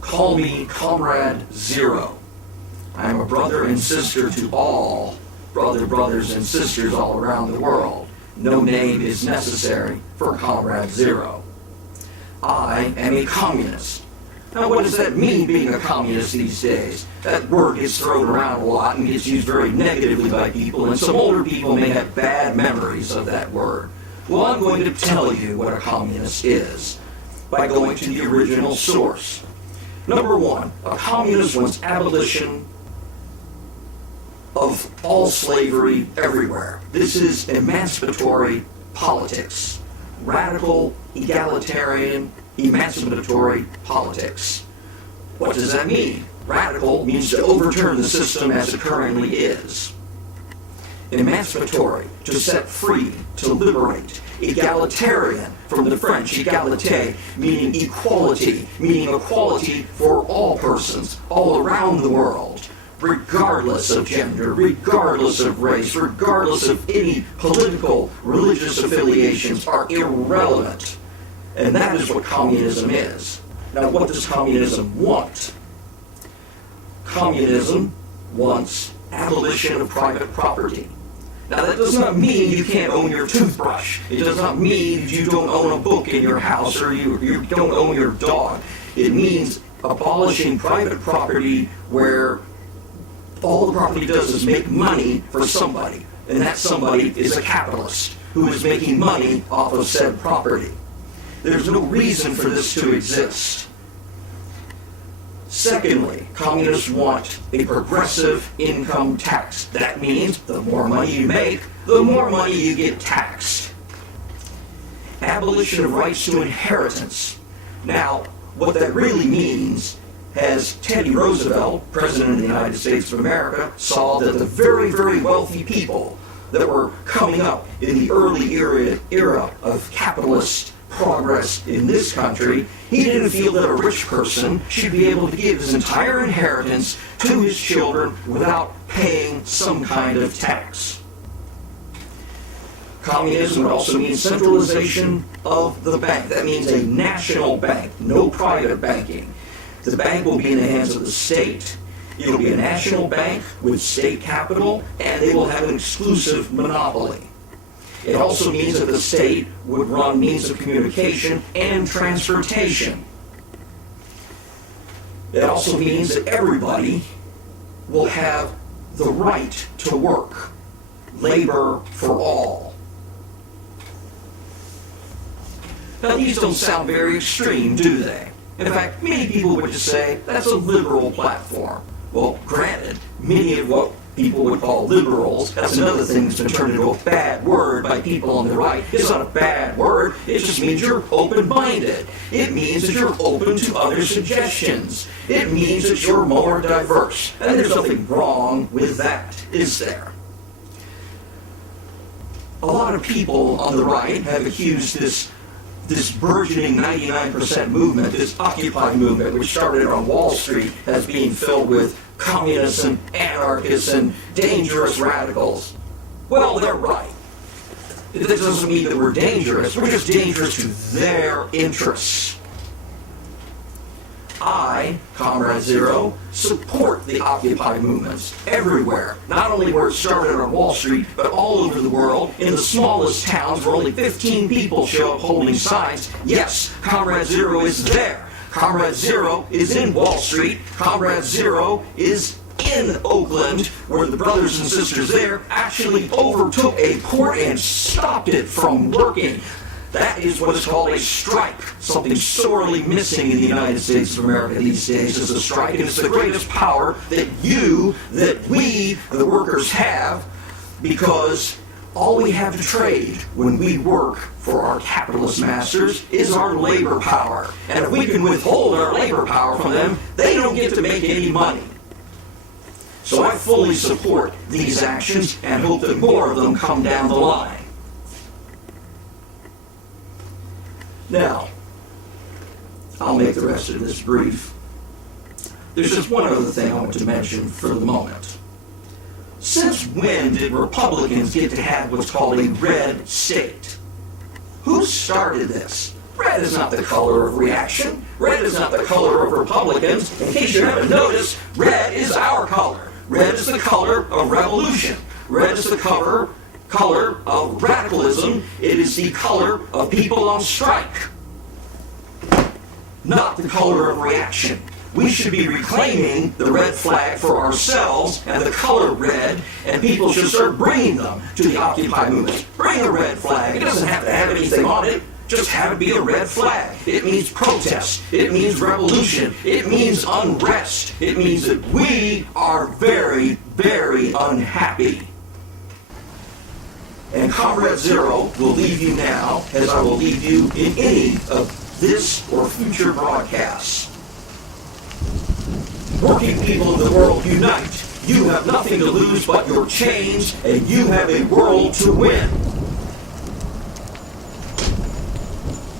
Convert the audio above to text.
Call me Comrade Zero. I am a brother and sister to all brothers and sisters all around the world. No name is necessary for Comrade Zero. I am a communist. Now, what does that mean, being a communist these days? That word gets thrown around a lot and gets used very negatively by people, and some older people may have bad memories of that word. Well, I'm going to tell you what a communist is by going to the original source. Number one, a communist wants abolition of all slavery everywhere. This is emancipatory politics. Radical, egalitarian, emancipatory politics. What does that mean? Radical means to overturn the system as it currently is. Emancipatory, to set free, to liberate. Egalitarian, from the French, egalite, meaning equality, meaning equality for all persons, all around the world, regardless of gender, regardless of race, regardless of any political, religious affiliations, are irrelevant. And that is what communism is. Now, what does communism want? Communism wants abolition of private property. Now, that does not mean you can't own your toothbrush. It does not mean you don't own a book in your house or you don't own your dog. It means abolishing private property where all the property does is make money for somebody. And that somebody is a capitalist who is making money off of said property. There's no reason for this to exist. Secondly, communists want a progressive income tax. That means the more money you make, the more money you get taxed. Abolition of rights to inheritance. Now, what that really means, as Teddy Roosevelt, President of the United States of America, saw that the very, very wealthy people that were coming up in the early era of capitalist progress in this country, he didn't feel that a rich person should be able to give his entire inheritance to his children without paying some kind of tax. Communism would also mean centralization of the bank. That means a national bank, no private banking. The bank will be in the hands of the state. It'll be a national bank with state capital, and they will have an exclusive monopoly. It also means that the state would run means of communication and transportation. It also means that everybody will have the right to work. Labor for all. Now, these don't sound very extreme, do they? In fact, many people would just say that's a liberal platform. Well, granted, many of what people would call liberals, that's another thing that's been turned into a bad word by people on the right. It's not a bad word, it just means you're open-minded. It means that you're open to other suggestions. It means that you're more diverse. And there's nothing wrong with that, is there? A lot of people on the right have accused this burgeoning 99% movement, this Occupy movement, which started on Wall Street, as being filled with communists and anarchists and dangerous radicals. Well, they're right. This doesn't mean that we're dangerous. We're just dangerous to their interests. I, Comrade Zero, support the Occupy movements everywhere, not only where it started on Wall Street, but all over the world, in the smallest towns where only 15 people show up holding signs. Yes, Comrade Zero is there. Comrade Zero is in Wall Street. Comrade Zero is in Oakland, where the brothers and sisters there actually overtook a port and stopped it from working. That is what is called a strike. Something sorely missing in the United States of America these days is a strike, and it's the greatest power that we, the workers, have, because all we have to trade when we work for our capitalist masters is our labor power. And if we can withhold our labor power from them, they don't get to make any money. So I fully support these actions and hope that more of them come down the line. Now, I'll make the rest of this brief. There's just one other thing I want to mention for the moment. Since when did Republicans get to have what's called a red state? Who started this? Red is not the color of reaction. Red is not the color of Republicans. In case you haven't noticed, red is our color. Red is the color of revolution. Red is the color of radicalism. It is the color of people on strike, not the color of reaction. We should be reclaiming the red flag for ourselves and the color red, and people should start bringing them to the Occupy movement. Bring a red flag. It doesn't have to have anything on it. Just have it be a red flag. It means protest. It means revolution. It means unrest. It means that we are very, very unhappy. And Comrade Zero will leave you now, as I will leave you in any of this or future broadcasts. Working people of the world, unite. You have nothing to lose but your chains, and you have a world to win.